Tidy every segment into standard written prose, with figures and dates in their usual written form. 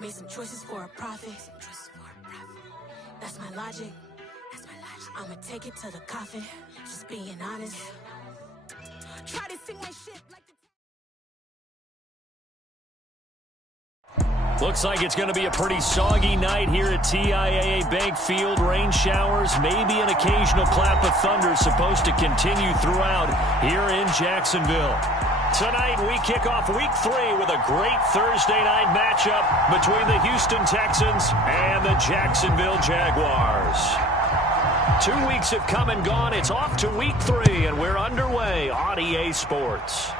Made some choices for a profit. That's my logic. I'ma take it to the coffin. Just being honest. Try to sing my shit like the... Looks like it's going to be a pretty soggy night here at TIAA Bank Field. Rain showers, maybe an occasional clap of thunder supposed to continue throughout here in Jacksonville. Tonight, we kick off Week 3 with a great Thursday night matchup between the Houston Texans and the Jacksonville Jaguars. 2 weeks have come and gone. It's off to Week 3, and we're underway on EA Sports.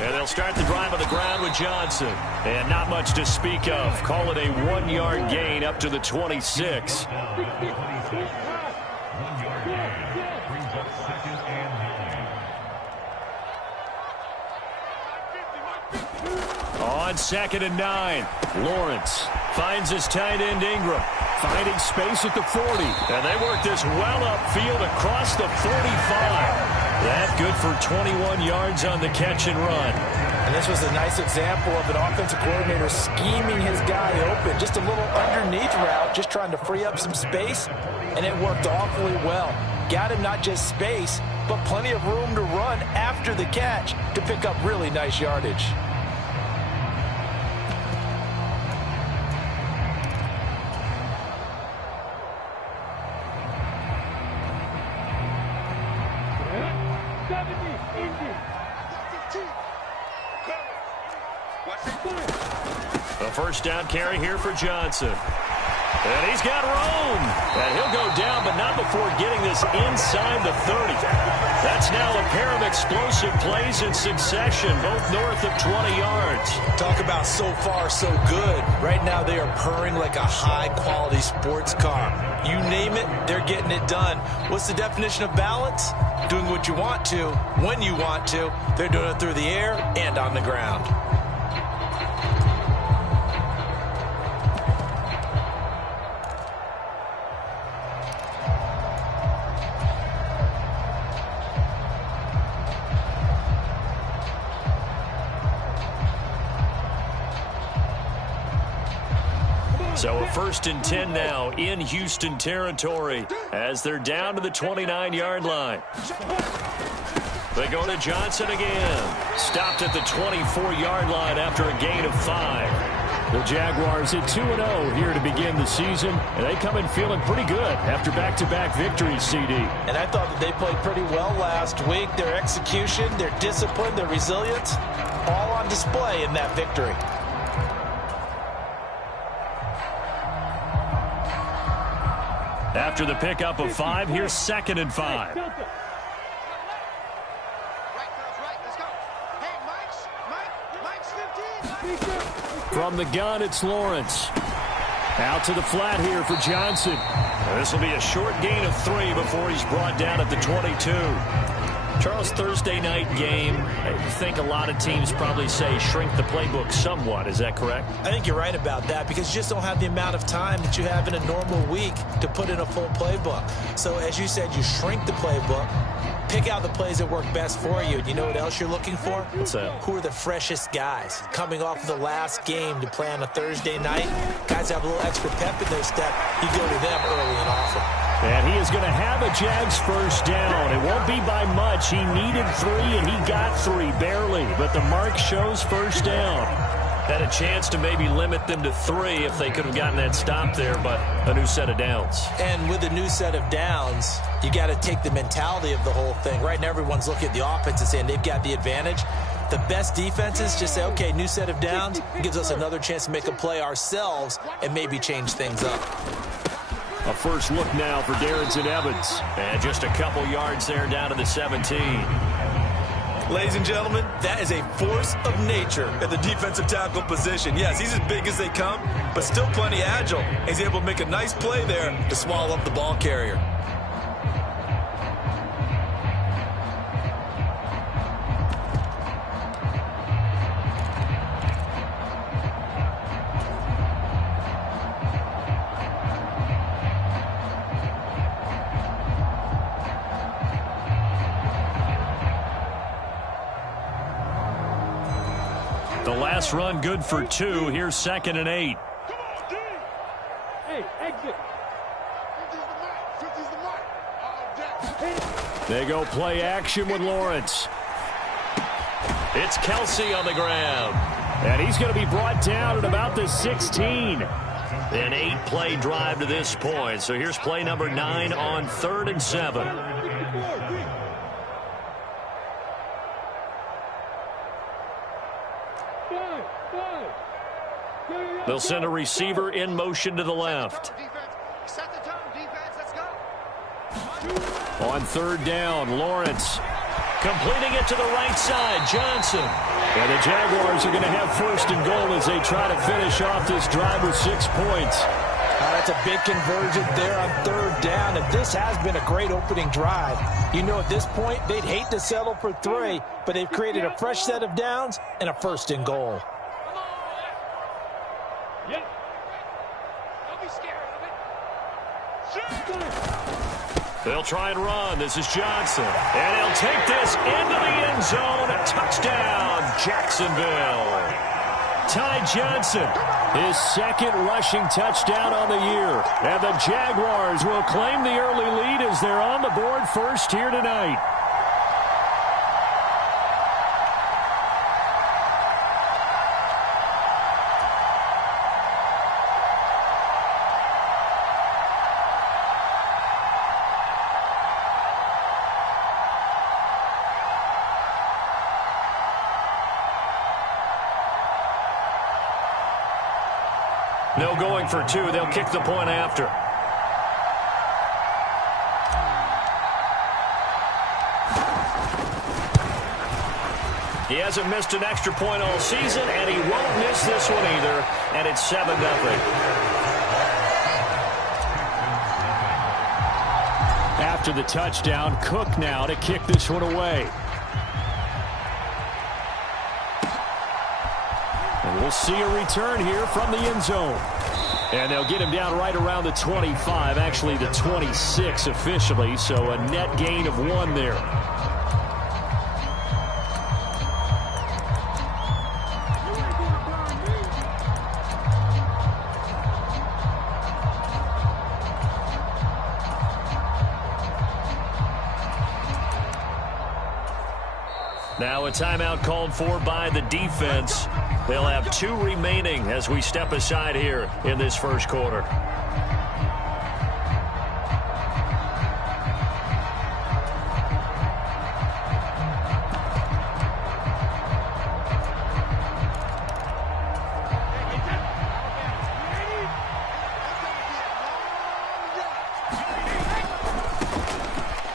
And they'll start the drive on the ground with Johnson. And not much to speak of. Call it a 1-yard gain up to the 26. On 2nd and 9, Lawrence finds his tight end Ingram, finding space at the 40. And they work this well upfield across the 45. That good for 21 yards on the catch and run. And this was a nice example of an offensive coordinator scheming his guy open. Just a little underneath route, just trying to free up some space, and it worked awfully well. Got him not just space, but plenty of room to run after the catch to pick up really nice yardage. A first down carry here for Johnson. And he's got room. And he'll go down, but not before getting this inside the 30. That's now a pair of explosive plays in succession, both north of 20 yards. Talk about so far, so good. Right now they are purring like a high-quality sports car. You name it, they're getting it done. What's the definition of balance? Doing what you want to, when you want to. They're doing it through the air and on the ground. So a 1st and 10 now in Houston territory as they're down to the 29-yard line. They go to Johnson again. Stopped at the 24-yard line after a gain of 5. The Jaguars at 2-0 here to begin the season, and they come in feeling pretty good after back-to-back victories, CD. And I thought that they played pretty well last week. Their execution, their discipline, their resilience, all on display in that victory. After the pickup of 5, here's 2nd and 5. From the gun, it's Lawrence. Out to the flat here for Johnson. This will be a short gain of 3 before he's brought down at the 22. Charles, Thursday night game, I think a lot of teams probably say shrink the playbook somewhat. Is that correct? I think you're right about that because you just don't have the amount of time that you have in a normal week to put in a full playbook. So as you said, you shrink the playbook, pick out the plays that work best for you. And you know what else you're looking for? What's that? Who are the freshest guys coming off of the last game to play on a Thursday night? Guys have a little extra pep in their step. You go to them early and often. And he is going to have a Jags first down. It won't be by much. He needed 3, and he got 3, barely. But the mark shows first down. Had a chance to maybe limit them to 3 if they could have gotten that stop there, but a new set of downs. And with a new set of downs, you got to take the mentality of the whole thing. Right now, everyone's looking at the offense and saying they've got the advantage. The best defenses just say, okay, new set of downs. It gives us another chance to make a play ourselves and maybe change things up. A first look now for Darrington Evans. And just a couple yards there down to the 17. Ladies and gentlemen, that is a force of nature at the defensive tackle position. Yes, he's as big as they come, but still plenty agile. He's able to make a nice play there to swallow up the ball carrier. The last run good for 2. Here's 2nd and 8. Hey, exit. They go play action with Lawrence. It's Kelsey on the ground. And he's going to be brought down at about the 16. An 8-play drive to this point. So here's play number 9 on 3rd and 7. They'll send a receiver in motion to the left. On 3rd down, Lawrence completing it to the right side. Johnson. And the Jaguars are going to have 1st and goal as they try to finish off this drive with 6 points. That's a big conversion there on 3rd down. And this has been a great opening drive. You know, at this point, they'd hate to settle for 3, but they've created a fresh set of downs and a 1st and goal. Yep. Don't be scared of it. They'll try and run. This is Johnson. And he'll take this into the end zone. A touchdown, Jacksonville. Ty Johnson, his 2nd rushing touchdown on the year. And the Jaguars will claim the early lead as they're on the board first here tonight. No going for 2. They'll kick the point after. He hasn't missed an extra point all season, and he won't miss this one either. And it's 7-0. After the touchdown, Cook now to kick this one away. And we'll see a return here from the end zone. And they'll get him down right around the 25, actually the 26 officially, so a net gain of 1 there. Now a timeout called for by the defense. They'll have 2 remaining as we step aside here in this first quarter.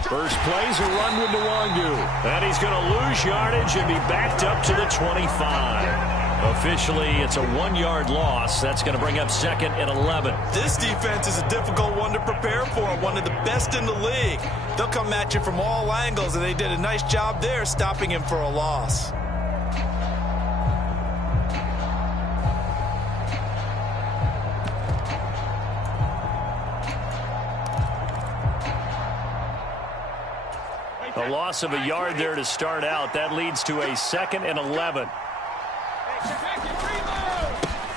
First play's a run with Nwangu. And he's going to lose yardage and be backed up to the 25. Officially, it's a 1-yard loss. That's going to bring up 2nd and 11. This defense is a difficult one to prepare for, one of the best in the league. They'll come at you from all angles, and they did a nice job there stopping him for a loss. A loss of a yard there to start out. That leads to a 2nd and 11.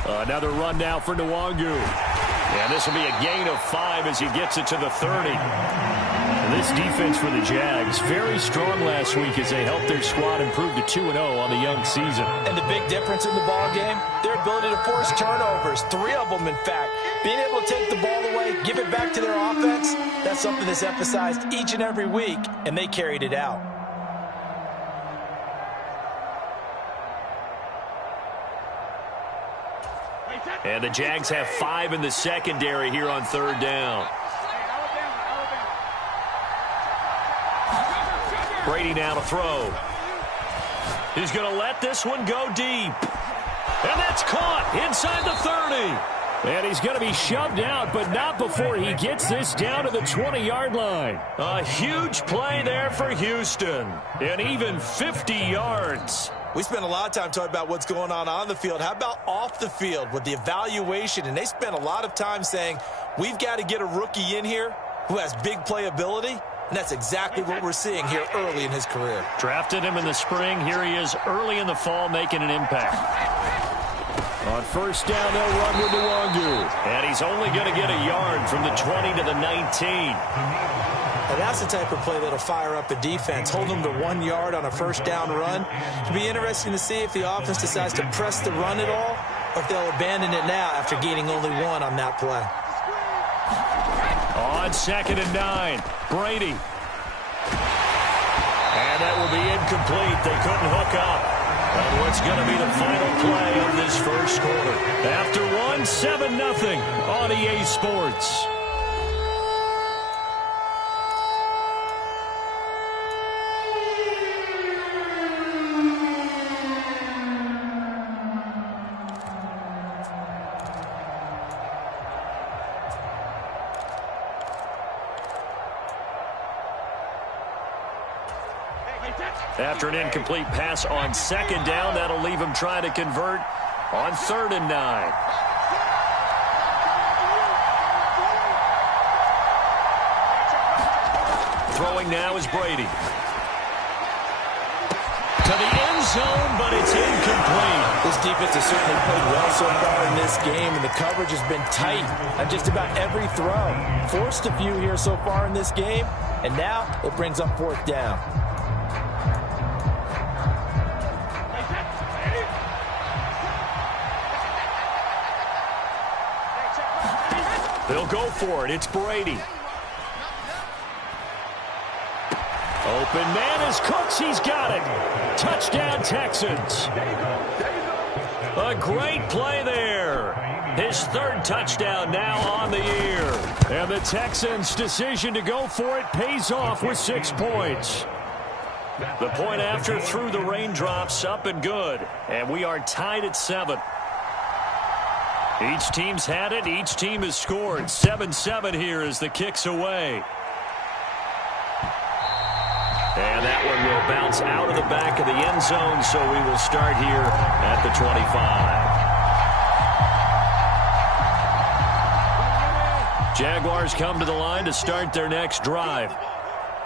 Another run now for Nwangu. And this will be a gain of 5 as he gets it to the 30. And this defense for the Jags, very strong last week as they helped their squad improve to 2-0 on the young season. And the big difference in the ball game, their ability to force turnovers, 3 of them in fact. Being able to take the ball away, give it back to their offense, that's something that's emphasized each and every week, and they carried it out. And the Jags have 5 in the secondary here on 3rd down. Brady now to throw. He's going to let this one go deep. And that's caught inside the 30. And he's going to be shoved out, but not before he gets this down to the 20-yard line. A huge play there for Houston. And even 50 yards. We spent a lot of time talking about what's going on the field. How about off the field with the evaluation? And they spent a lot of time saying, we've got to get a rookie in here who has big playability. And that's exactly what we're seeing here early in his career. Drafted him in the spring. Here he is early in the fall making an impact. On first down, they'll run with Nwangu. And he's only going to get a yard from the 20 to the 19. And that's the type of play that'll fire up a defense. Hold them to 1 yard on a first down run. It'll be interesting to see if the offense decides to press the run at all or if they'll abandon it now after gaining only 1 on that play. On 2nd and 9, Brady. And that will be incomplete. They couldn't hook up. And what's going to be the final play of this first quarter? After 1, 7-0 on EA Sports. After an incomplete pass on 2nd down, that'll leave him trying to convert on 3rd and 9. Throwing now is Brady. To the end zone, but it's incomplete. This defense has certainly played well so far in this game, and the coverage has been tight on just about every throw. Forced a few here so far in this game, and now it brings up 4th down. They'll go for it. It's Brady. Open man is Cooks. He's got it. Touchdown, Texans. A great play there. His 3rd touchdown now on the year. And the Texans' decision to go for it pays off with 6 points. The point after through the raindrops, up and good. And we are tied at 7. Each team's had it. Each team has scored. 7-7 here as the kick's away. And that one will bounce out of the back of the end zone, so we will start here at the 25. Jaguars come to the line to start their next drive.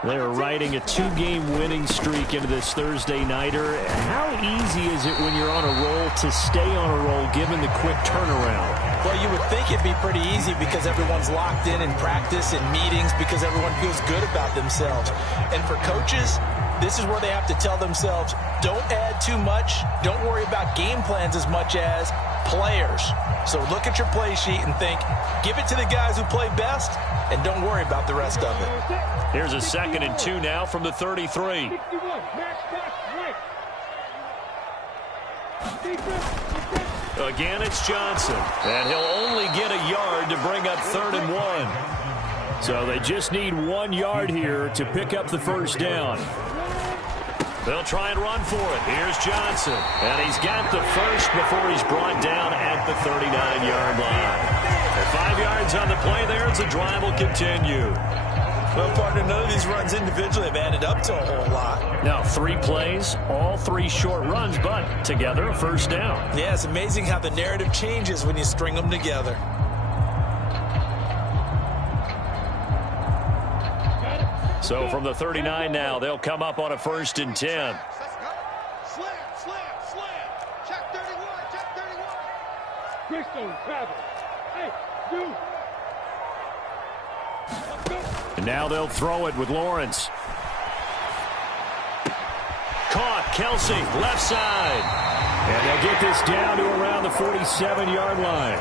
They're riding a 2-game winning streak into this Thursday nighter. How easy is it when you're on a roll to stay on a roll given the quick turnaround? Well, you would think it'd be pretty easy because everyone's locked in practice and meetings because everyone feels good about themselves. And for coaches, this is where they have to tell themselves, don't add too much. Don't worry about game plans as much as players. So look at your play sheet and think, give it to the guys who play best, and don't worry about the rest of it. Here's a 2nd and 2 now from the 33. Again, it's Johnson. And he'll only get a yard to bring up 3rd and 1. So they just need 1 yard here to pick up the first down. They'll try and run for it. Here's Johnson. And he's got the first before he's brought down at the 39-yard line. And 5 yards on the play there as the drive will continue. Well, partner, none of these runs individually have added up to a whole lot. Now, 3 plays, all 3 short runs, but together a first down. Yeah, it's amazing how the narrative changes when you string them together. So from the 39 now, they'll come up on a 1st and 10. Slam. Check 31. Crystal, travel. Hey, you. And now they'll throw it with Lawrence. Caught, Kelsey, left side. And they'll get this down to around the 47-yard line.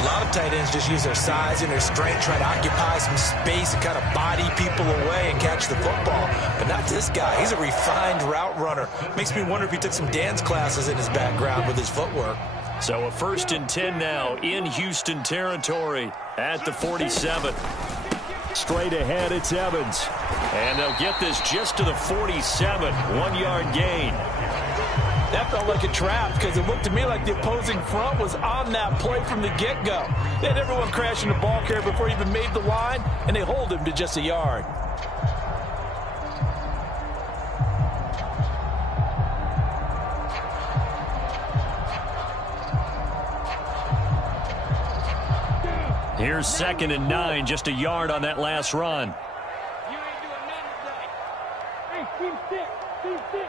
A lot of tight ends just use their size and their strength, try to occupy some space and kind of body people away and catch the football. But not this guy. He's a refined route runner. Makes me wonder if he took some dance classes in his background with his footwork. So a 1st and 10 now in Houston territory at the 47. Straight ahead, it's Evans. And they'll get this just to the 47. 1-yard gain. That felt like a trap because it looked to me like the opposing front was on that play from the get-go. They had everyone crashing the ball carrier before he even made the line, and they hold him to just a yard. Here's 2nd and 9, just a yard on that last run. You ain't doing nothing today. Hey, team stick. Team stick.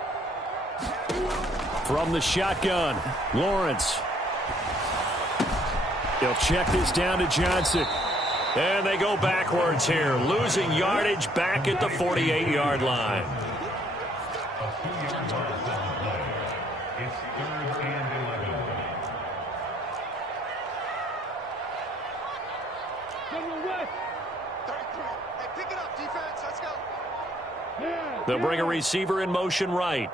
From the shotgun, Lawrence. They'll check this down to Johnson. And they go backwards here, losing yardage back at the 48-yard line. They'll bring a receiver in motion right.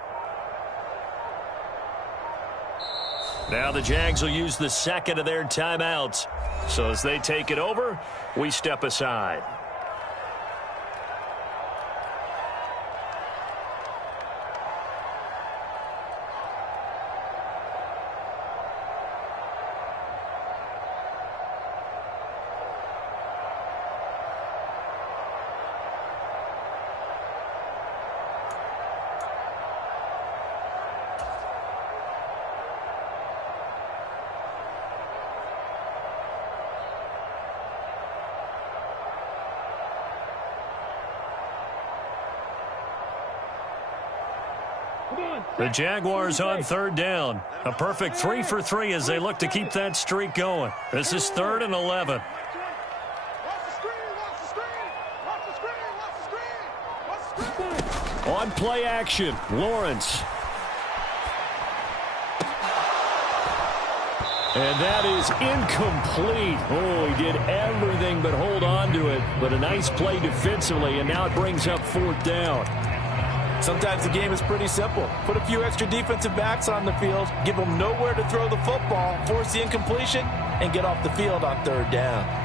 Now the Jags will use the second of their timeouts. So as they take it over, we step aside. The Jaguars on 3rd down. A perfect 3 for 3 as they look to keep that streak going. This is 3rd and 11. On play action, Lawrence. And that is incomplete. Oh, he did everything but hold on to it. But a nice play defensively, and now it brings up 4th down. Sometimes the game is pretty simple. Put a few extra defensive backs on the field, give them nowhere to throw the football, force the incompletion, and get off the field on 3rd down.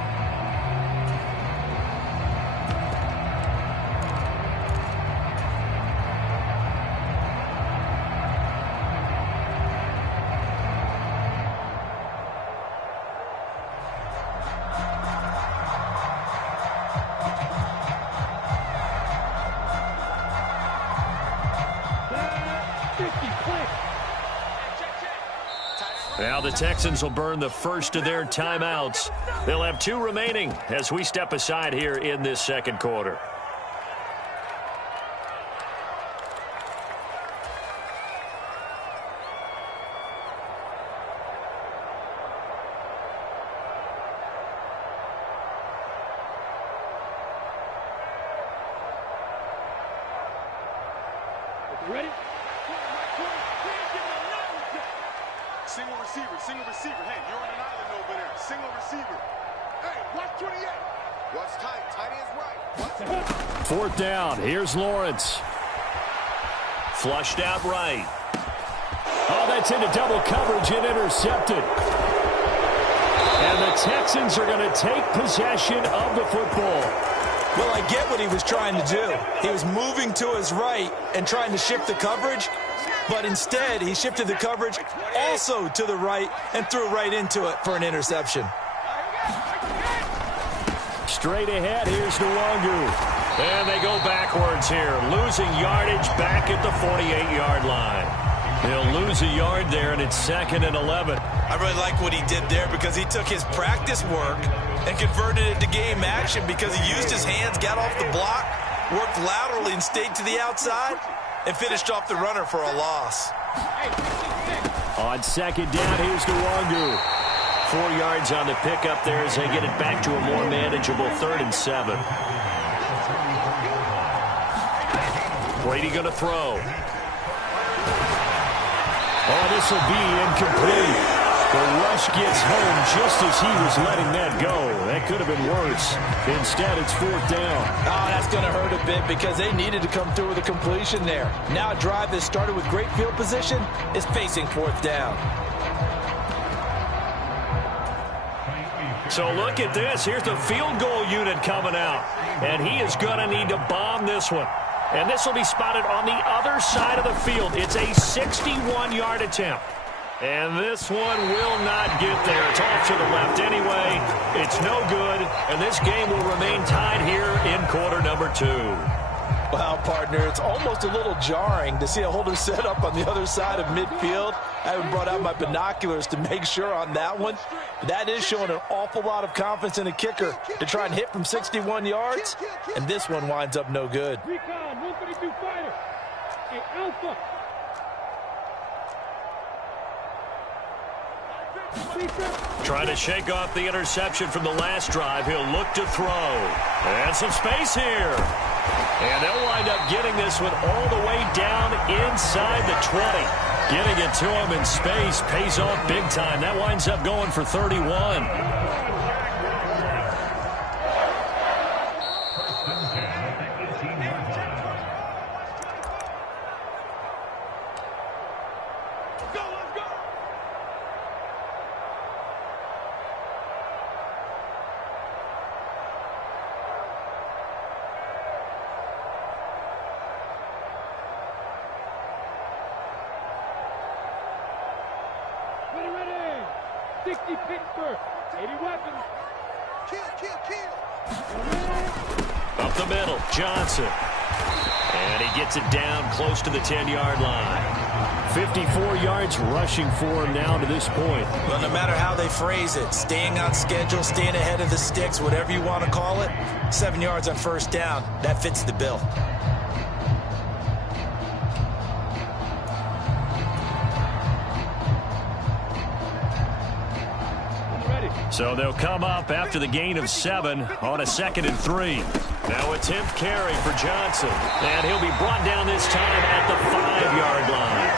Now the Texans will burn the first of their timeouts. They'll have 2 remaining as we step aside here in this 2nd quarter. Ready? Single receiver. Hey, you're on an island over there. Single receiver. Hey, watch 28. Watch tight. Tight end's right. 4th down. Here's Lawrence. Flushed out right. Oh, that's into double coverage and intercepted. And the Texans are going to take possession of the football. Well, I get what he was trying to do. He was moving to his right and trying to shift the coverage. But instead, he shifted the coverage also to the right and threw right into it for an interception. Straight ahead, here's Nwangu. And they go backwards here, losing yardage back at the 48-yard line. They'll lose a yard there, and it's 2nd and 11. I really like what he did there because he took his practice work and converted it to game action because he used his hands, got off the block, worked laterally and stayed to the outside, and finished off the runner for a loss. On 2nd down, here's Nwangu. 4 yards on the pickup there as they get it back to a more manageable 3rd and 7. Brady going to throw. Oh, this will be incomplete. The rush gets home just as he was letting that go. That could have been worse. Instead, it's 4th down. Oh, that's going to hurt a bit because they needed to come through with a completion there. Now a drive that started with great field position is facing 4th down. So look at this. Here's the field goal unit coming out. and he is going to need to bomb this one. And this will be spotted on the other side of the field. It's a 61-yard attempt. And this one will not get there. It's off to the left anyway. It's no good, and this game will remain tied here in quarter number 2. Well, partner, it's almost a little jarring to see a holder set up on the other side of midfield. I haven't brought out my binoculars to make sure on that one. That is showing an awful lot of confidence in a kicker to try and hit from 61 yards, and this one winds up no good. Recon, 132 fighter. Hey, Alpha. Trying to shake off the interception from the last drive. He'll look to throw. And some space here. And they'll wind up getting this one all the way down inside the 20. Getting it to him in space pays off big time. That winds up going for 31. Ready. 60 Pittsburgh. 80 weapons. Kill. Up the middle, Johnson. And he gets it down close to the 10-yard line. 54 yards rushing for him now to this point. Well, no matter how they phrase it, staying on schedule, staying ahead of the sticks, whatever you want to call it, 7 yards on first down, that fits the bill. So they'll come up after the gain of 7 on a 2nd and 3. Now a 10th carry for Johnson. And he'll be brought down this time at the 5-yard line.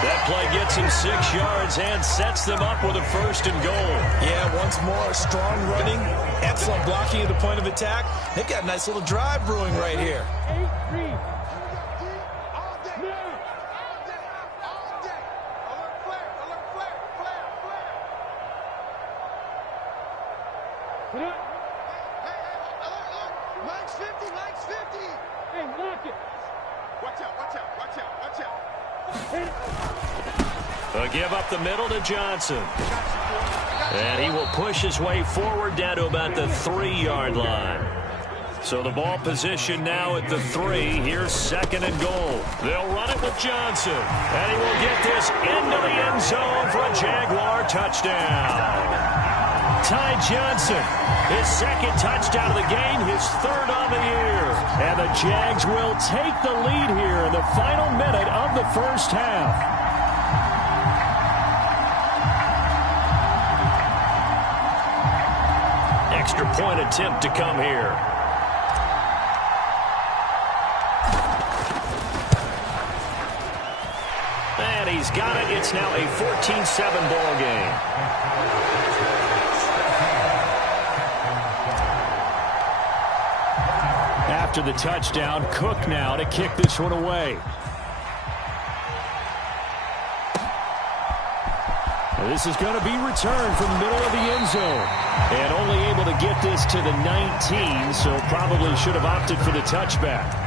That play gets him 6 yards and sets them up with a 1st and goal. Yeah, once more, strong running, excellent blocking at the point of attack. They've got a nice little drive brewing right here. 8-3. A give up the middle to Johnson. And he will push his way forward down to about the 3-yard line. So the ball position now at the 3. Here's 2nd and goal. They'll run it with Johnson. And he will get this into the end zone for a Jaguar touchdown. Ty Johnson, his 2nd touchdown of the game, his 3rd on the year. And the Jags will take the lead here in the final minute of the first half. Extra point attempt to come here. And he's got it. It's now a 14-7 ball game. After the touchdown, Cook now to kick this one away. This is going to be returned from the middle of the end zone. And only able to get this to the 19, so probably should have opted for the touchback.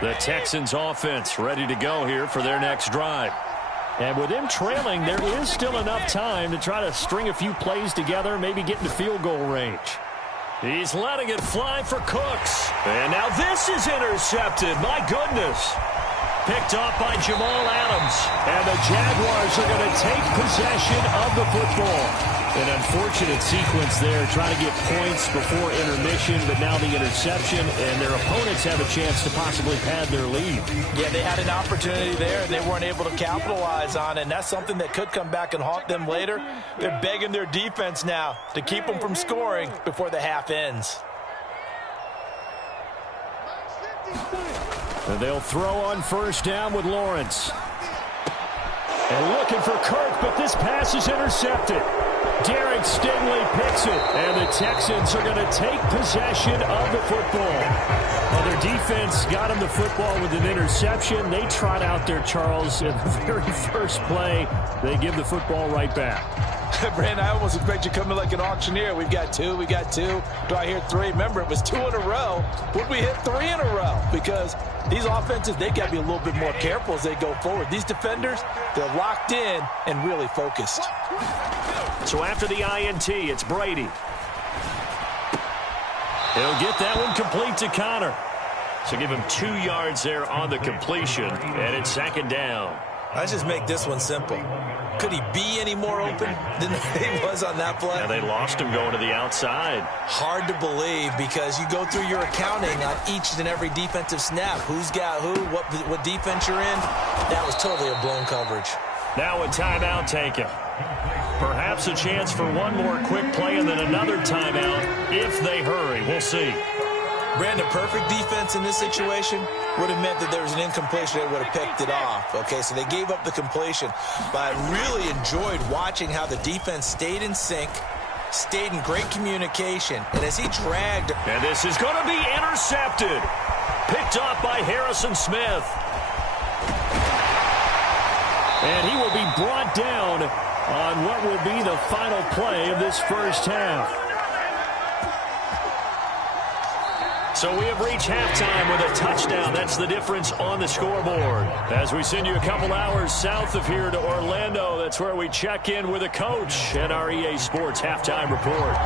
The Texans offense ready to go here for their next drive. And with them trailing, there is still enough time to try to string a few plays together, maybe get into field goal range. He's letting it fly for Cooks. And now this is intercepted. My goodness. Picked off by Jamal Adams. And the Jaguars are going to take possession of the football. An unfortunate sequence there, trying to get points before intermission, but now the interception, and their opponents have a chance to possibly pad their lead. Yeah, they had an opportunity there, and they weren't able to capitalize on it, and that's something that could come back and haunt them later. They're begging their defense now to keep them from scoring before the half ends. And they'll throw on first down with Lawrence. And look looking for Kirk, but this pass is intercepted. Derek Stingley picks it, and the Texans are going to take possession of the football. Well, their defense got him the football with an interception. They trot out there, Charles, in the very first play. They give the football right back. Brandon, I almost expect you to come in like an auctioneer. We've got two. Do I hear three? Remember, it was 2 in a row. Would we hit 3 in a row? Because these offenses, they got to be a little bit more careful as they go forward. These defenders, they're locked in and really focused. So after the INT, it's Brady. He'll get that one complete to Connor. So give him 2 yards there on the completion, and it's 2nd down. Let's just make this one simple. Could he be any more open than he was on that play? Yeah, they lost him going to the outside. Hard to believe because you go through your accounting on each and every defensive snap. Who's got who, what defense you're in. That was totally a blown coverage. Now a timeout taken. Perhaps a chance for one more quick play and then another timeout if they hurry. We'll see. Brandon, perfect defense in this situation would have meant that there was an incompletion. They would have picked it off. Okay, so they gave up the completion. But I really enjoyed watching how the defense stayed in sync, stayed in great communication. And as he dragged... And this is going to be intercepted. Picked off by Harrison Smith. And he will be brought down on what will be the final play of this first half. So we have reached halftime with a touchdown. That's the difference on the scoreboard. As we send you a couple hours south of here to Orlando, that's where we check in with a coach at our EA Sports Halftime Report.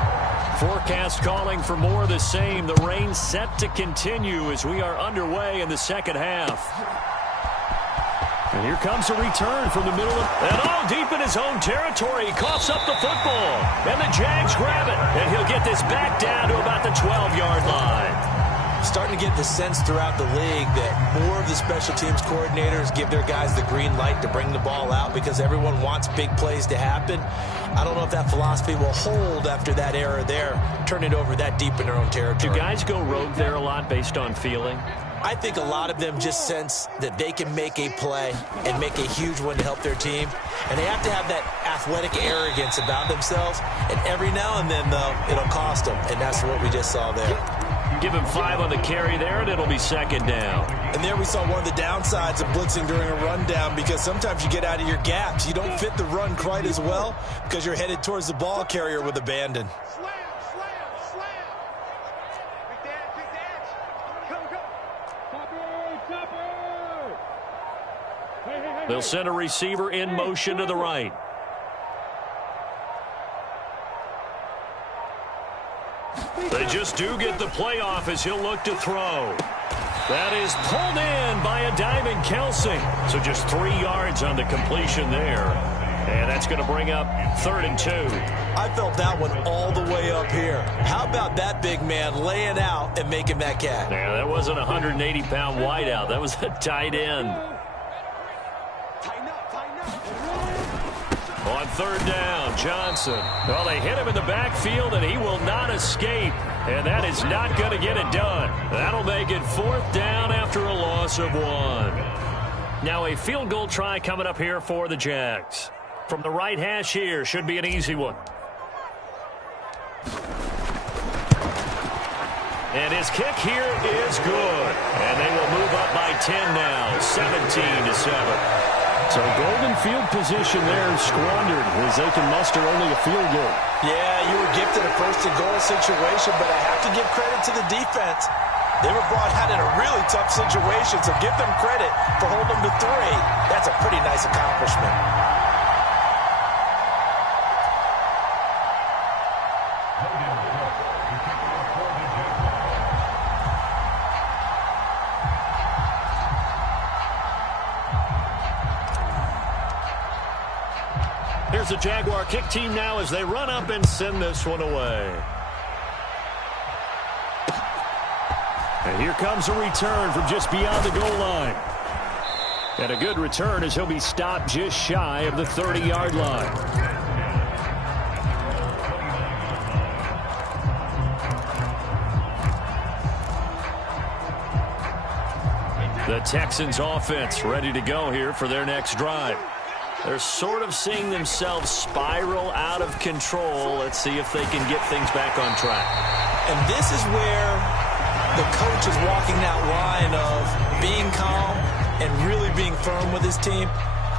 Forecast calling for more of the same. The rain set to continue as we are underway in the second half. And here comes a return from the middle of... And all deep in his own territory. He coughs up the football. And the Jags grab it. And he'll get this back down to about the 12-yard line. Starting to get the sense throughout the league that more of the special teams coordinators give their guys the green light to bring the ball out because everyone wants big plays to happen. I don't know if that philosophy will hold after that era there, turn it over that deep in their own territory. Do guys go rogue there a lot based on feeling? I think a lot of them just sense that they can make a play and make a huge one to help their team. And they have to have that athletic arrogance about themselves. And every now and then, though, it'll cost them. And that's what we just saw there. Give him 5 on the carry there, and it'll be 2nd down. And there we saw one of the downsides of blitzing during a rundown because sometimes you get out of your gaps. You don't fit the run quite as well because you're headed towards the ball carrier with abandon. Slam. Big dash. Go. Hey. They'll send a receiver in motion to the right. They just do get the play off as he'll look to throw. That is pulled in by a diving Kelsey. So just 3 yards on the completion there. And that's going to bring up 3rd and 2. I felt that one all the way up here. How about that big man laying out and making that catch? Yeah, that wasn't a 180-pound wideout. That was a tight end. Tighten up. On 3rd down, Johnson. Well, they hit him in the backfield, and he will not escape. And that is not going to get it done. That'll make it 4th down after a loss of 1. Now a field goal try coming up here for the Jags. From the right hash here, should be an easy one. And his kick here is good. And they will move up by 10 now, 17-7. So golden field position there squandered as they can muster only a field goal. Yeah, you were gifted a 1st-and-goal situation, but I have to give credit to the defense. They were brought out in a really tough situation, so give them credit for holding them to 3. That's a pretty nice accomplishment. Here's the Jaguar kick team now as they run up and send this one away. And here comes a return from just beyond the goal line. And a good return as he'll be stopped just shy of the 30-yard line. The Texans offense ready to go here for their next drive. They're sort of seeing themselves spiral out of control. Let's see if they can get things back on track. And this is where the coach is walking that line of being calm and really being firm with his team.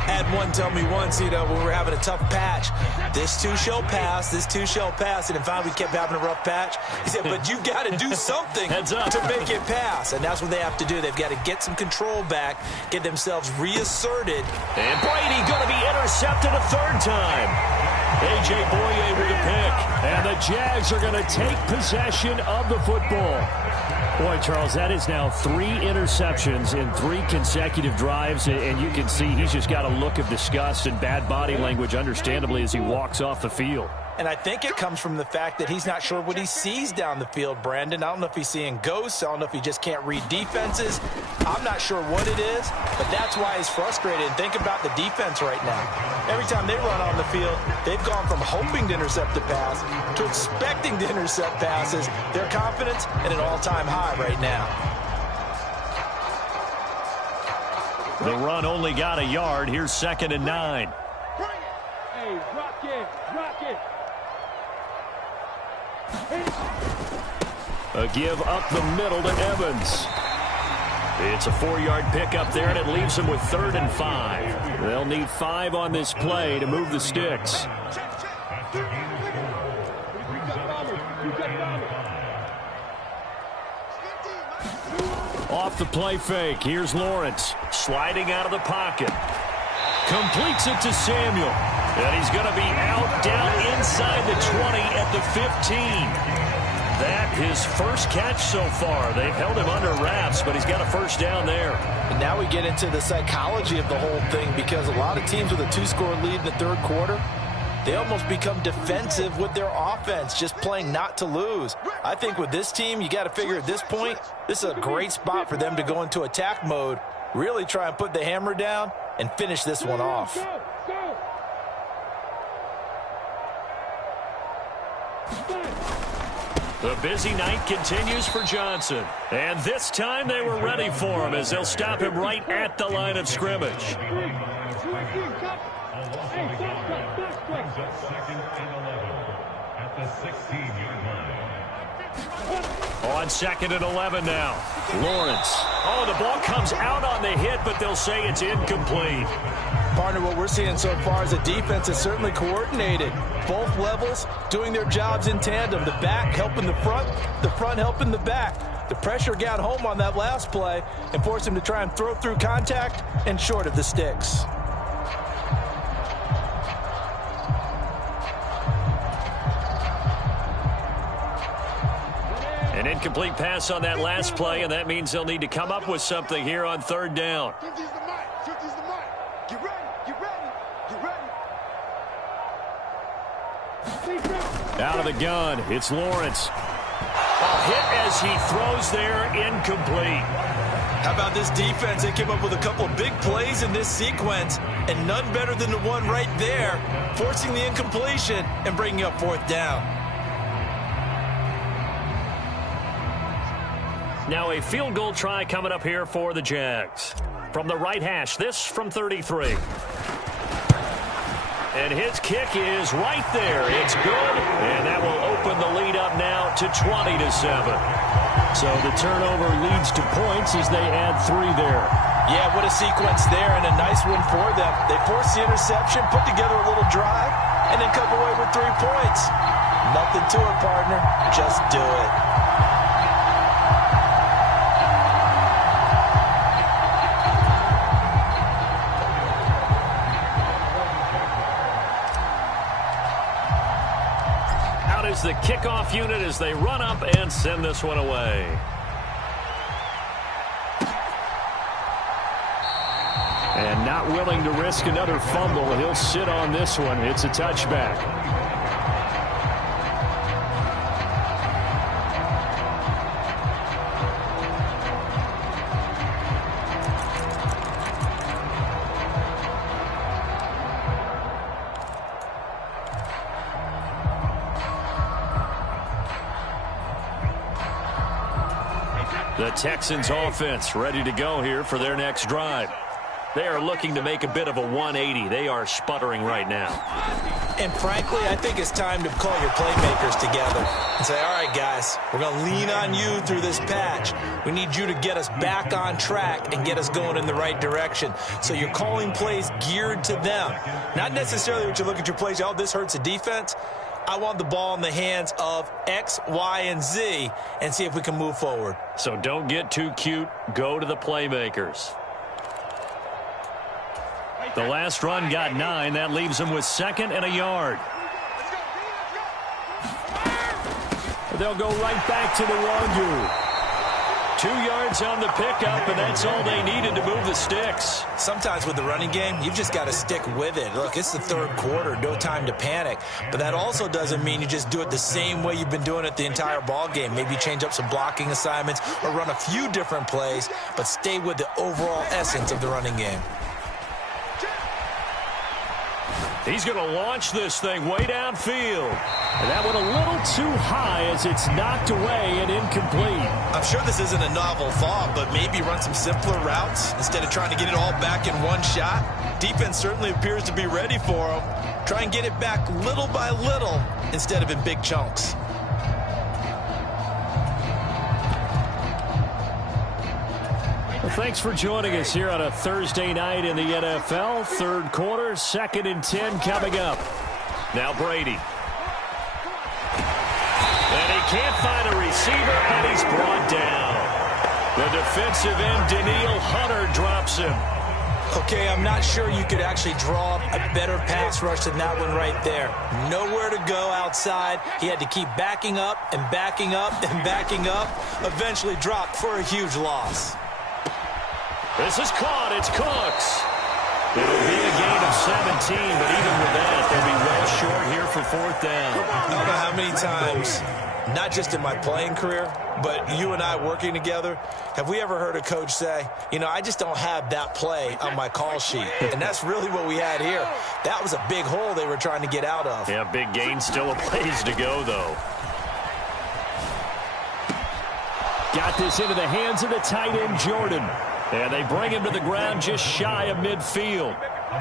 Had one tell me once, when we were having a tough patch, this too shall pass, this too shall pass. And finally we kept having a rough patch. He said, but you got to do something to make it pass. And that's what they have to do. They've got to get some control back, get themselves reasserted. And Brady going to be intercepted a third time. A.J. Boye with a pick. And the Jags are going to take possession of the football. Boy, Charles, that is now 3 interceptions in 3 consecutive drives, and you can see he's just got a look of disgust and bad body language, understandably, as he walks off the field. And I think it comes from the fact that he's not sure what he sees down the field, Brandon. I don't know if he's seeing ghosts. I don't know if he just can't read defenses. I'm not sure what it is, but that's why he's frustrated. And think about the defense right now. Every time they run on the field, they've gone from hoping to intercept the pass to expecting to intercept passes. Their confidence at an all-time high right now. The run only got a yard. Here's 2nd and 9. Hey, rock it, rock it. A give up the middle to Evans. It's a 4-yard pickup there, and it leaves them with 3rd and 5. They'll need 5 on this play to move the sticks. Off the play fake. Here's Lawrence. Sliding out of the pocket. Completes it to Samuel. And he's going to be out down inside the 20 at the 15. That his first catch so far. They've held him under wraps, but he's got a first down there. And now we get into the psychology of the whole thing, because a lot of teams with a 2-score lead in the 3rd quarter, they almost become defensive with their offense, just playing not to lose. I think with this team, you got to figure at this point, this is a great spot for them to go into attack mode, really try and put the hammer down and finish this one off. The busy night continues for Johnson. And this time they were ready for him, as they'll stop him right at the line of scrimmage. On 2nd and 11 now. Lawrence. Oh, the ball comes out on the hit, but they'll say it's incomplete. Partner, what we're seeing so far is the defense is certainly coordinated. Both levels doing their jobs in tandem. The back helping the front helping the back. The pressure got home on that last play and forced him to try and throw through contact and short of the sticks. An incomplete pass on that last play, and that means they'll need to come up with something here on 3rd down. Out of the gun, it's Lawrence. A hit as he throws there, incomplete. How about this defense? They came up with a couple of big plays in this sequence, and none better than the one right there, forcing the incompletion and bringing up 4th down. Now a field goal try coming up here for the Jags. From the right hash, this from 33. And his kick is right there. It's good, and that will open the lead up now to 20-7. So the turnover leads to points as they add 3 there. Yeah, what a sequence there, and a nice one for them. They forced the interception, put together a little drive, and then come away with 3 points. Nothing to it, partner. Just do it. The kickoff unit as they run up and send this one away. And not willing to risk another fumble. He'll sit on this one. It's a touchback. The Texans offense ready to go here for their next drive. They are looking to make a bit of a 180. They are sputtering right now. And frankly, I think it's time to call your playmakers together and say, all right, guys, we're going to lean on you through this patch. We need you to get us back on track and get us going in the right direction. So you're calling plays geared to them. Not necessarily what you look at your plays, oh, this hurts the defense. I want the ball in the hands of X, Y, and Z and see if we can move forward. So don't get too cute. Go to the playmakers. The last run got 9. That leaves them with 2nd and a yard. They'll go right back to the Nwangwu. 2 yards on the pickup, and that's all they needed to move the sticks. Sometimes with the running game, you've just got to stick with it. Look, it's the 3rd quarter, no time to panic. But that also doesn't mean you just do it the same way you've been doing it the entire ball game. Maybe change up some blocking assignments or run a few different plays, but stay with the overall essence of the running game. He's going to launch this thing way downfield. And that went a little too high as it's knocked away and incomplete. I'm sure this isn't a novel thought, but maybe run some simpler routes instead of trying to get it all back in one shot. Defense certainly appears to be ready for him. Try and get it back little by little instead of in big chunks. Well, thanks for joining us here on a Thursday night in the NFL. 3rd quarter, 2nd and 10 coming up. Now Brady. And he can't find a receiver, and he's brought down. The defensive end, Danielle Hunter, drops him. Okay, I'm not sure you could actually draw a better pass rush than that one right there. Nowhere to go outside. He had to keep backing up and backing up and backing up. Eventually dropped for a huge loss. This is caught. It's Cooks. It'll be a gain of 17, but even with that, they'll be well short here for 4th down. I don't know how many times, not just in my playing career, but you and I working together, have we ever heard a coach say, you know, I just don't have that play on my call sheet. And that's really what we had here. That was a big hole they were trying to get out of. Yeah, big gain, still a ways to go, though. Got this into the hands of the tight end, Jordan. And they bring him to the ground just shy of midfield.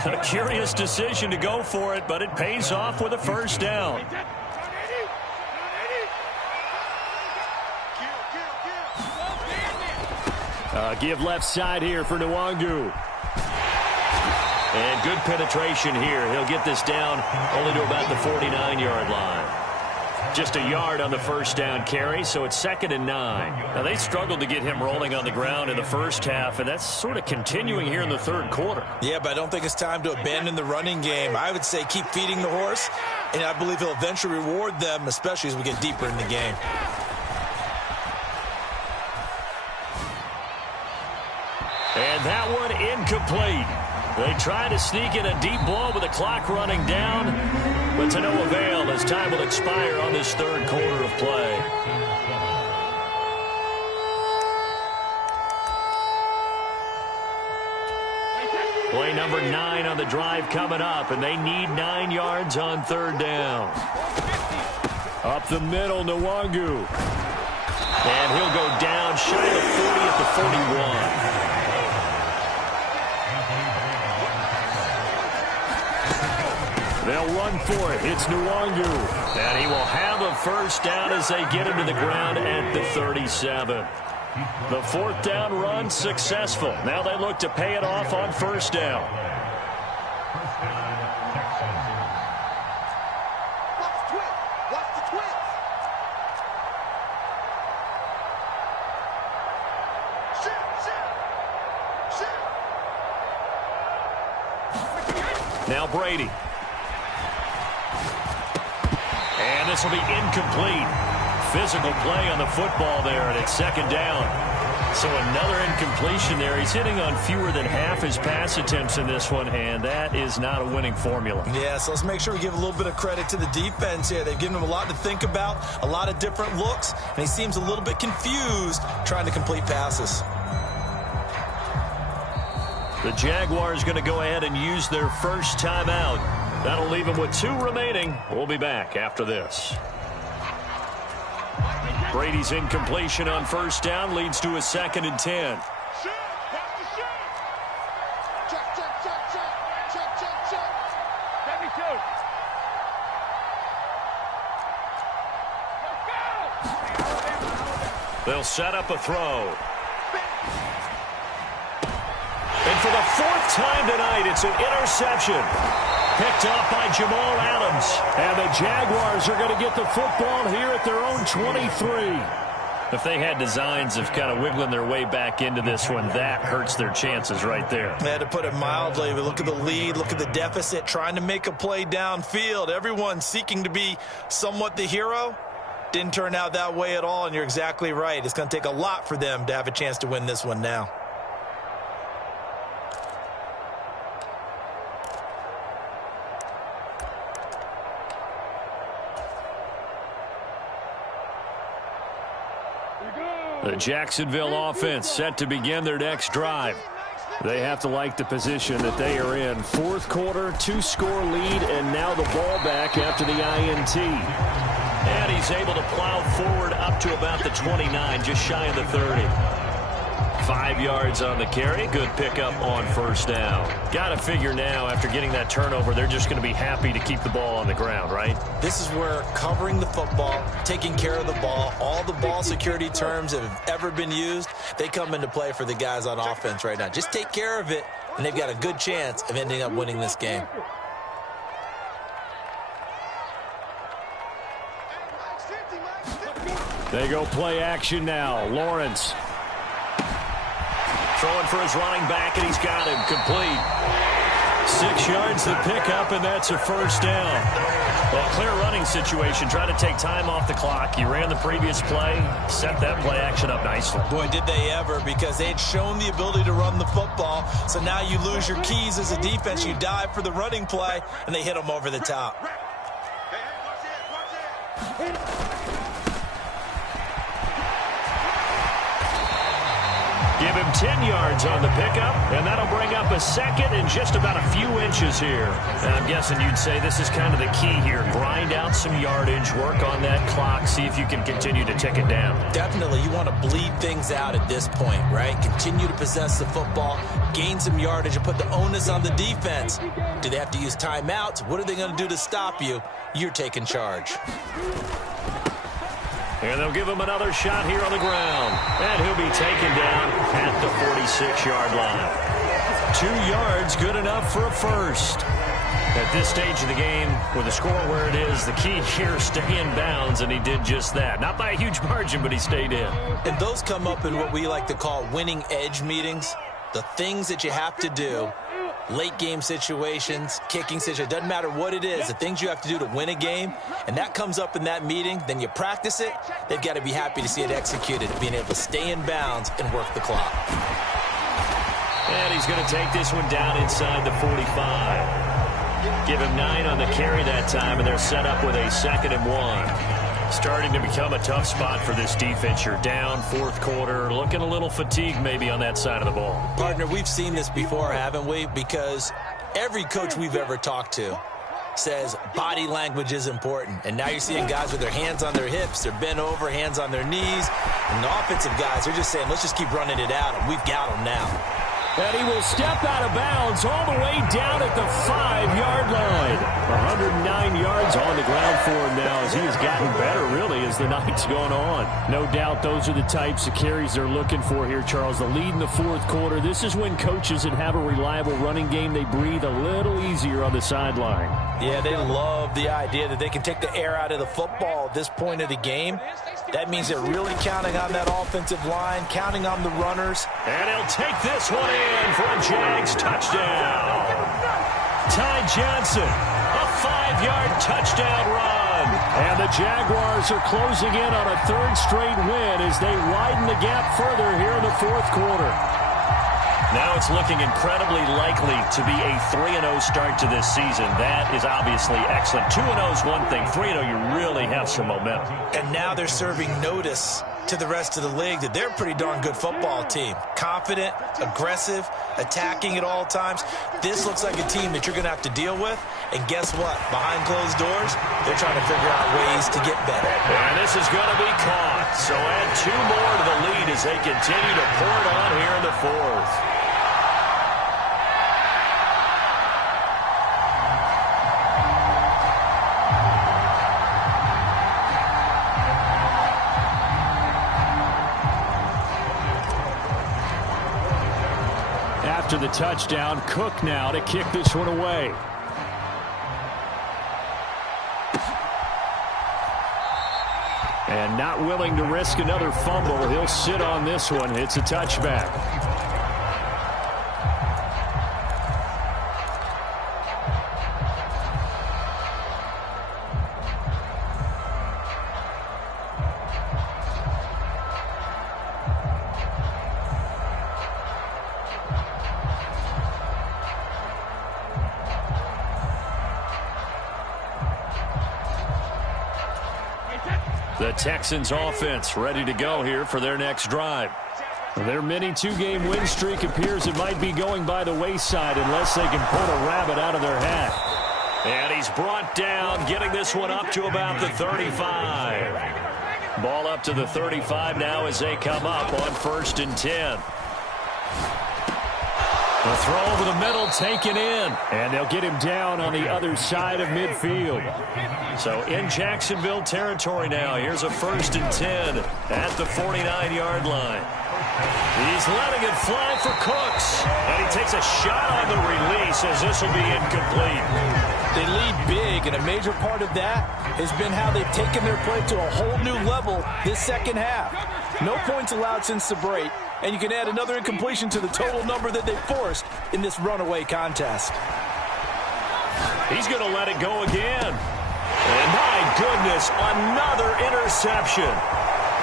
A curious decision to go for it, but it pays off with a 1st down. Give left side here for Nwangwu. And good penetration here. He'll get this down only to about the 49-yard line. Just a yard on the 1st down carry, so it's 2nd and 9. Now, they struggled to get him rolling on the ground in the 1st half, and that's sort of continuing here in the 3rd quarter. Yeah, but I don't think it's time to abandon the running game. I would say keep feeding the horse, and I believe he'll eventually reward them, especially as we get deeper in the game. And that one incomplete. They try to sneak in a deep ball with the clock running down, but to no avail as time will expire on this 3rd quarter of play. Play number 9 on the drive coming up, and they need 9 yards on 3rd down. Up the middle, Nwangwu. And he'll go down shy of 40 at the 41. They'll run for it. It's Nwangwu. And he will have a 1st down as they get him to the ground at the 37. The 4th down run successful. Now they look to pay it off on 1st down. Watch the twins. Shoot. Now Brady. And this will be incomplete. Physical play on the football there, and it's 2nd down. So another incompletion there. He's hitting on fewer than half his pass attempts in this one, and that is not a winning formula. Yeah, so let's make sure we give a little bit of credit to the defense here. They've given him a lot to think about, a lot of different looks, and he seems a little bit confused trying to complete passes. The Jaguars going to go ahead and use their 1st timeout. That'll leave them with 2 remaining. We'll be back after this. Brady's incompletion on 1st down leads to a 2nd and 10. Shoot. Watch the shoot. Check. They'll set up a throw. And for the fourth time tonight, it's an interception. Picked off by Jamal Adams. And the Jaguars are going to get the football here at their own 23. If they had designs of kind of wiggling their way back into this one, that hurts their chances right there. They had to put it mildly, but look at the lead, look at the deficit, trying to make a play downfield. Everyone seeking to be somewhat the hero. Didn't turn out that way at all, and you're exactly right. It's going to take a lot for them to have a chance to win this one now. The Jacksonville offense set to begin their next drive. They have to like the position that they are in. Fourth quarter, 2-score lead, and now the ball back after the INT. And he's able to plow forward up to about the 29, just shy of the 30. 5 yards on the carry. Good pickup on first down. Got to figure now, after getting that turnover, they're just going to be happy to keep the ball on the ground, right? This is where covering the football, taking care of the ball, all the ball security terms that have ever been used, they come into play for the guys on offense right now. Just take care of it, and they've got a good chance of ending up winning this game. They go play action now. Lawrence. Throwing for his running back, and he's got him complete. 6 yards the pickup, and that's a first down. Well, clear running situation. Try to take time off the clock. You ran the previous play, set that play action up nicely. Boy, did they ever, because they had shown the ability to run the football. So now you lose your keys as a defense. You dive for the running play, and they hit them over the top. Give him 10 yards on the pickup, and that'll bring up a second and just about a few inches here. And I'm guessing you'd say this is kind of the key here. Grind out some yardage, work on that clock, see if you can continue to tick it down. Definitely. You want to bleed things out at this point, right? Continue to possess the football, gain some yardage, and put the onus on the defense. Do they have to use timeouts? What are they going to do to stop you? You're taking charge. And they'll give him another shot here on the ground. And he'll be taken down at the 46-yard line. 2 yards, good enough for a first. At this stage of the game, with the score where it is, the key here, stay in bounds, and he did just that. Not by a huge margin, but he stayed in. And those come up in what we like to call winning edge meetings. The things that you have to do. Late game situations, kicking situations, doesn't matter what it is, the things you have to do to win a game, and that comes up in that meeting, then you practice it, they've got to be happy to see it executed, being able to stay in bounds and work the clock. And he's going to take this one down inside the 45. Give him 9 on the carry that time, and they're set up with a 2nd and 1. Starting to become a tough spot for this defense. You're down, fourth quarter, looking a little fatigued maybe on that side of the ball. Partner, we've seen this before, haven't we? Because every coach we've ever talked to says body language is important. And now you're seeing guys with their hands on their hips, they're bent over, hands on their knees. And the offensive guys are just saying, let's just keep running it out, and we've got them now. And he will step out of bounds all the way down at the 5-yard line. 109 yards on the ground for him now as he has gotten better, really, as the night's gone on. No doubt those are the types of carries they're looking for here, Charles. The lead in the fourth quarter. This is when coaches that have a reliable running game, they breathe a little easier on the sideline. Yeah, they love the idea that they can take the air out of the football at this point of the game. That means they're really counting on that offensive line, counting on the runners. And he'll take this one in for a Jags touchdown. Ty Johnson, a 5-yard touchdown run. And the Jaguars are closing in on a 3rd straight win as they widen the gap further here in the fourth quarter. Now it's looking incredibly likely to be a 3-0 start to this season. That is obviously excellent. 2-0 is one thing. 3-0, you really have some momentum. And now they're serving notice to the rest of the league that they're a pretty darn good football team. Confident, aggressive, attacking at all times. This looks like a team that you're going to have to deal with. And guess what? Behind closed doors, they're trying to figure out ways to get better. And this is going to be caught. So add 2 more to the lead as they continue to pour it on here in the fourth. after the touchdown. Cook now to kick this one away. And not willing to risk another fumble. He'll sit on this one. It's a touchback. The Texans offense ready to go here for their next drive. Their mini two-game win streak appears it might be going by the wayside unless they can pull a rabbit out of their hat. And he's brought down, getting this one up to about the 35. Ball up to the 35 now as they come up on 1st and 10. The throw over the middle taken in. And they'll get him down on the other side of midfield. So in Jacksonville territory now. Here's a 1st and 10 at the 49-yard line. He's letting it fly for Cooks. And he takes a shot on the release as this will be incomplete. They lead big, and a major part of that has been how they've taken their play to a whole new level this second half. No points allowed since the break, and you can add another incompletion to the total number that they forced in this runaway contest. He's going to let it go again. And my goodness, another interception.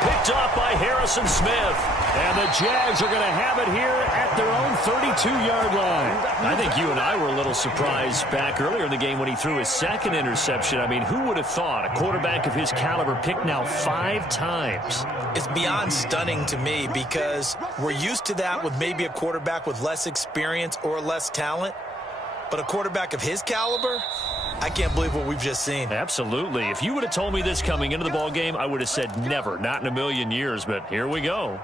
Picked off by Harrison Smith. And the Jags are going to have it here at their own 32-yard line. I think you and I were a little surprised back earlier in the game when he threw his second interception. I mean, who would have thought a quarterback of his caliber picked now 5 times? It's beyond stunning to me because we're used to that with maybe a quarterback with less experience or less talent. But a quarterback of his caliber, I can't believe what we've just seen. Absolutely. If you would have told me this coming into the ball game, I would have said never, not in a million years. But here we go.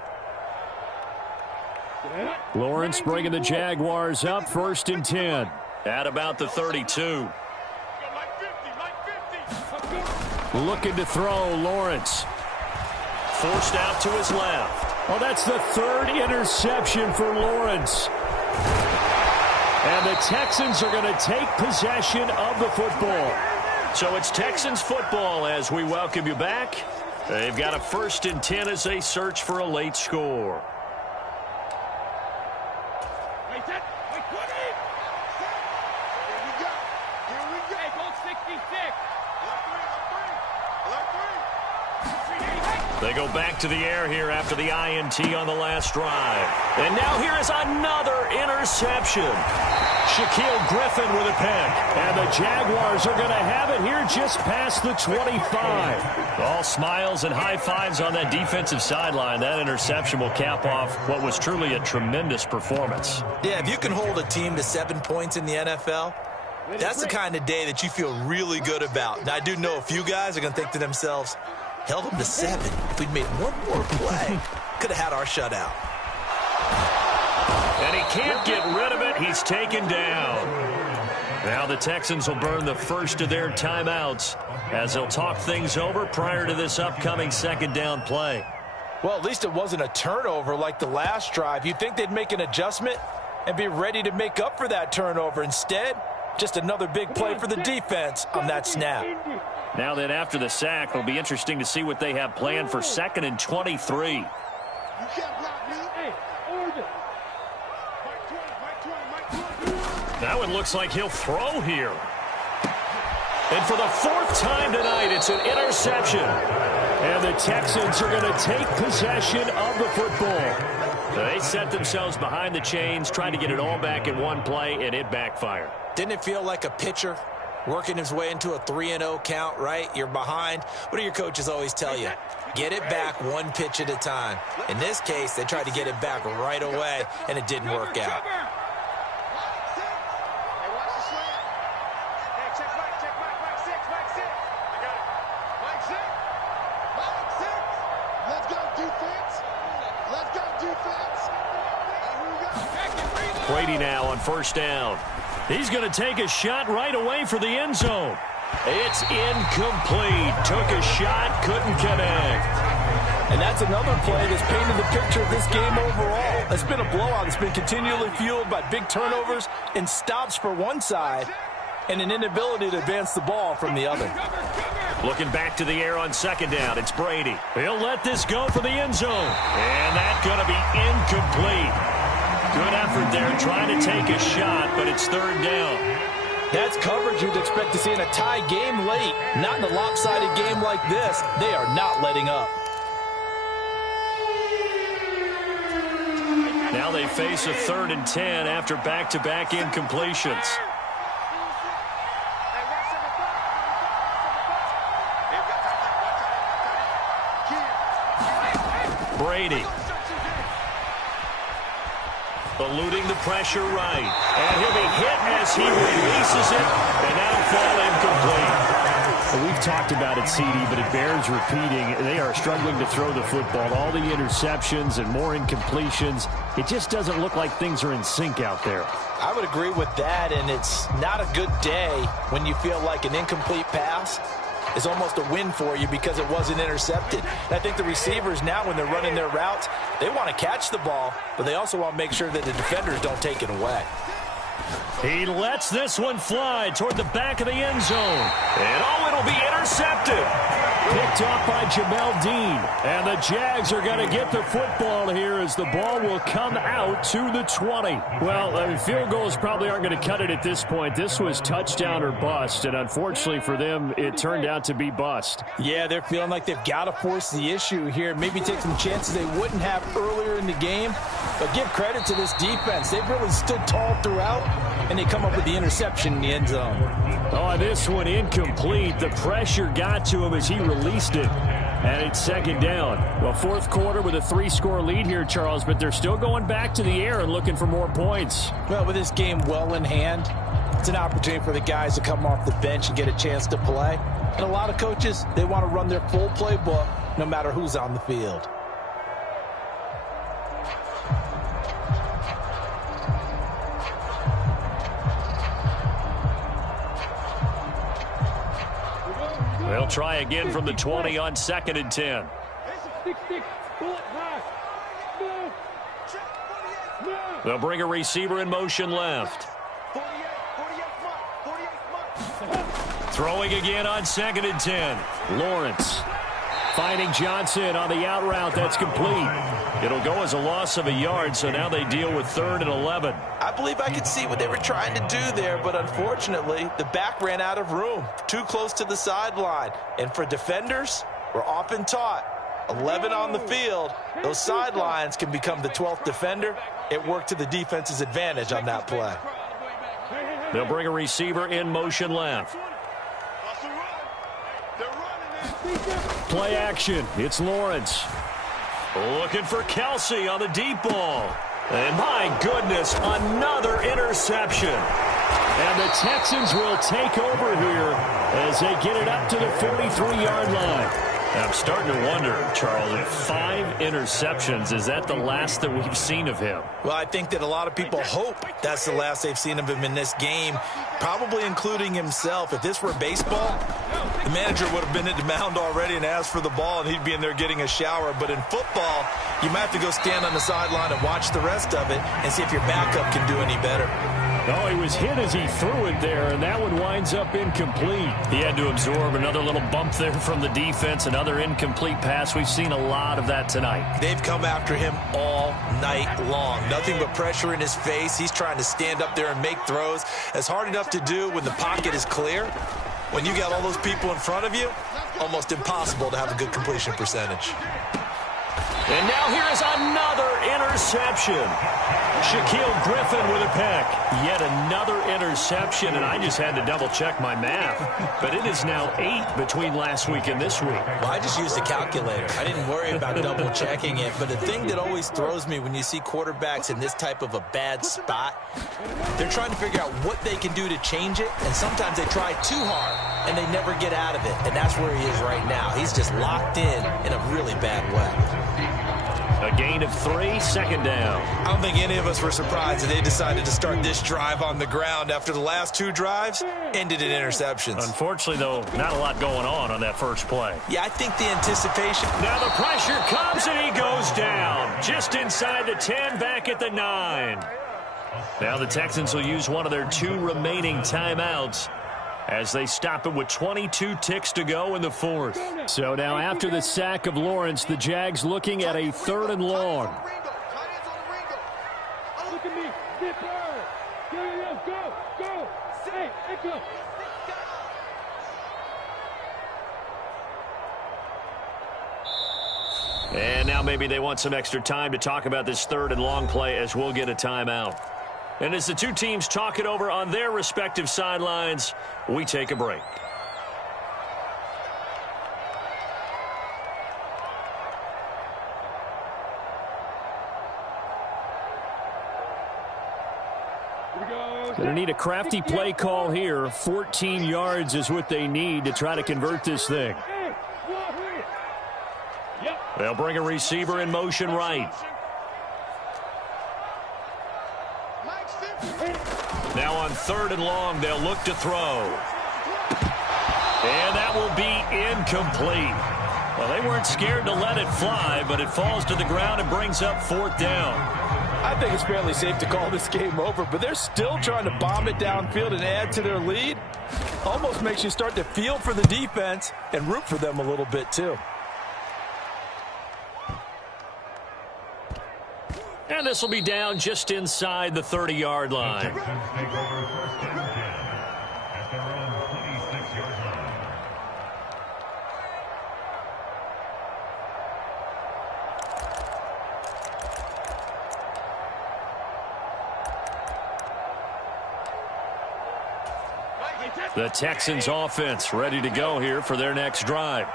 Lawrence bringing the Jaguars up 1st and 10 at about the 32. Looking to throw, Lawrence. Forced out to his left. Well, that's the 3rd interception for Lawrence. And the Texans are going to take possession of the football. So it's Texans football as we welcome you back. They've got a 1st and 10 as they search for a late score. They go back to the air here after the INT on the last drive. And now here is another interception. Shaquille Griffin with a pick. And the Jaguars are going to have it here just past the 25. All smiles and high fives on that defensive sideline. That interception will cap off what was truly a tremendous performance. Yeah, if you can hold a team to 7 points in the NFL, that's the kind of day that you feel really good about. Now, I do know a few guys are going to think to themselves, held them to 7. If we'd made one more play, could have had our shutout. And he can't get rid of it. He's taken down. Now the Texans will burn the first of their timeouts as they'll talk things over prior to this upcoming 2nd down play. Well, at least it wasn't a turnover like the last drive. You'd think they'd make an adjustment and be ready to make up for that turnover. Instead, just another big play for the defense on that snap. Now then, after the sack, it'll be interesting to see what they have planned for 2nd and 23. You can't block me. Hey, order. That one looks like he'll throw here. And for the 4th time tonight, it's an interception. And the Texans are going to take possession of the football. They set themselves behind the chains, trying to get it all back in one play, and it backfired. Didn't it feel like a pitcher working his way into a 3-0 count, right? You're behind. What do your coaches always tell you? Get it back 1 pitch at a time. In this case, they tried to get it back right away, and it didn't work out. Brady now on 1st down. He's going to take a shot right away for the end zone. It's incomplete. Took a shot, couldn't connect. And that's another play that's painted the picture of this game overall. It's been a blowout. It's been continually fueled by big turnovers and stops for one side and an inability to advance the ball from the other. Looking back to the air on second down, it's Brady. He'll let this go for the end zone. And that's going to be incomplete. Good effort there trying to take a shot, but it's third down. That's coverage you'd expect to see in a tie game late. Not in a lopsided game like this. They are not letting up. Now they face a 3rd and 10 after back-to-back incompletions. Brady. Eluding the pressure right. And he'll be hit as he releases it. And that'll fall incomplete. Well, we've talked about it, CD, but it bears repeating. They are struggling to throw the football. All the interceptions and more incompletions. It just doesn't look like things are in sync out there. I would agree with that, and it's not a good day when you feel like an incomplete pass is almost a win for you because it wasn't intercepted. And I think the receivers now, when they're running their routes, they want to catch the ball, but they also want to make sure that the defenders don't take it away. He lets this one fly toward the back of the end zone. And oh, it'll be intercepted. Picked off by Jamel Dean. And the Jags are going to get the football here as the ball will come out to the 20. Well, field goals probably aren't going to cut it at this point. This was touchdown or bust, and unfortunately for them, it turned out to be bust. Yeah, they're feeling like they've got to force the issue here. Maybe take some chances they wouldn't have earlier in the game. But give credit to this defense. They've really stood tall throughout, and they come up with the interception in the end zone. Oh, this one incomplete. The pressure got to him as he released it. And it's second down. Well, fourth quarter with a 3-score lead here, Charles, but they're still going back to the air and looking for more points. Well, with this game well in hand, it's an opportunity for the guys to come off the bench and get a chance to play. And a lot of coaches, they want to run their full playbook no matter who's on the field. They'll try again from the 20 on 2nd and 10. They'll bring a receiver in motion left. Throwing again on 2nd and 10. Lawrence finding Johnson on the out route. That's complete. It'll go as a loss of a yard, so now they deal with 3rd and 11. I believe I could see what they were trying to do there, but unfortunately, the back ran out of room. Too close to the sideline. And for defenders, we're often taught, 11 on the field, those sidelines can become the 12th defender. It worked to the defense's advantage on that play. They'll bring a receiver in motion left. Play action. It's Lawrence. Looking for Kelsey on the deep ball. And my goodness, another interception. And the Texans will take over here as they get it up to the 43-yard line. I'm starting to wonder, Charles, if 5 interceptions, is that the last that we've seen of him? Well, I think that a lot of people hope that's the last they've seen of him in this game, probably including himself. If this were baseball, the manager would have been at the mound already and asked for the ball, and he'd be in there getting a shower. But in football, you might have to go stand on the sideline and watch the rest of it and see if your backup can do any better. Oh, he was hit as he threw it there, and that one winds up incomplete. He had to absorb another little bump there from the defense, another incomplete pass. We've seen a lot of that tonight. They've come after him all night long. Nothing but pressure in his face. He's trying to stand up there and make throws. It's hard enough to do when the pocket is clear. When you got all those people in front of you, almost impossible to have a good completion percentage. And now here is another interception. Shaquille Griffin with a pick. Yet another interception, and I just had to double-check my math. But it is now 8 between last week and this week. Well, I just used a calculator. I didn't worry about double-checking it. But the thing that always throws me when you see quarterbacks in this type of a bad spot, they're trying to figure out what they can do to change it, and sometimes they try too hard, and they never get out of it. And that's where he is right now. He's just locked in a really bad way. A gain of 3, second down. I don't think any of us were surprised that they decided to start this drive on the ground after the last 2 drives ended in interceptions. Unfortunately, though, not a lot going on that first play. Yeah, I think the anticipation. Now the pressure comes and he goes down. Just inside the 10, back at the 9. Now the Texans will use one of their 2 remaining timeouts as they stop it with 22 ticks to go in the 4th. So now after the sack of Lawrence, the Jags looking at a 3rd and long. Look at me. Zipper. Go. Go. Hey, go. And now maybe they want some extra time to talk about this 3rd and long play as we'll get a timeout. And as the 2 teams talk it over on their respective sidelines, we take a break. Going to need a crafty play call here. 14 yards is what they need to try to convert this thing. They'll bring a receiver in motion right. Now on 3rd and long, they'll look to throw. And that will be incomplete. Well, they weren't scared to let it fly, but it falls to the ground and brings up 4th down. I think it's fairly safe to call this game over, but they're still trying to bomb it downfield and add to their lead. Almost makes you start to feel for the defense and root for them a little bit, too. And this will be down just inside the 30-yard line. The Texans offense ready to go here for their next drive.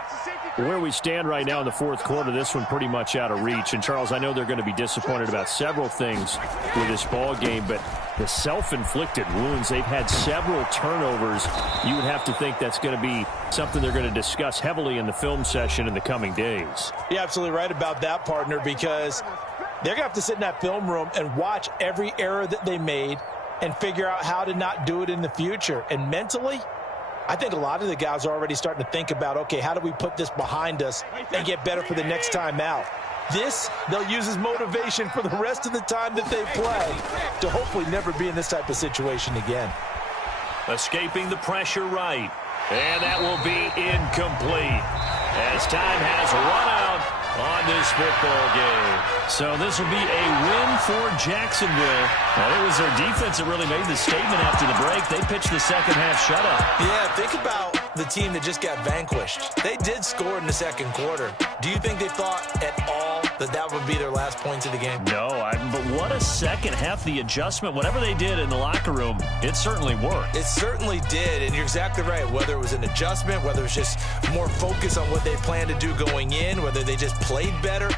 Where we stand right now in the 4th quarter, this one pretty much out of reach. And, Charles, I know they're going to be disappointed about several things with this ball game, but the self-inflicted wounds, they've had several turnovers. You would have to think that's going to be something they're going to discuss heavily in the film session in the coming days. You're absolutely right about that, partner, because they're going to have to sit in that film room and watch every error that they made and figure out how to not do it in the future. And mentally, I think a lot of the guys are already starting to think about, okay, how do we put this behind us and get better for the next time out? This, they'll use as motivation for the rest of the time that they play to hopefully never be in this type of situation again. Escaping the pressure right. And that will be incomplete as time has run out on this football game. So this will be a win for Jacksonville. Well, it was their defense that really made the statement after the break. They pitched the second half shutout. Yeah, think about the team that just got vanquished. They did score in the 2nd quarter. Do you think they thought at all that that would be their last points of the game? No, but what a second half. The adjustment, whatever they did in the locker room, it certainly worked. It certainly did, and you're exactly right. Whether it was an adjustment, whether it was just more focus on what they planned to do going in, whether they just played better,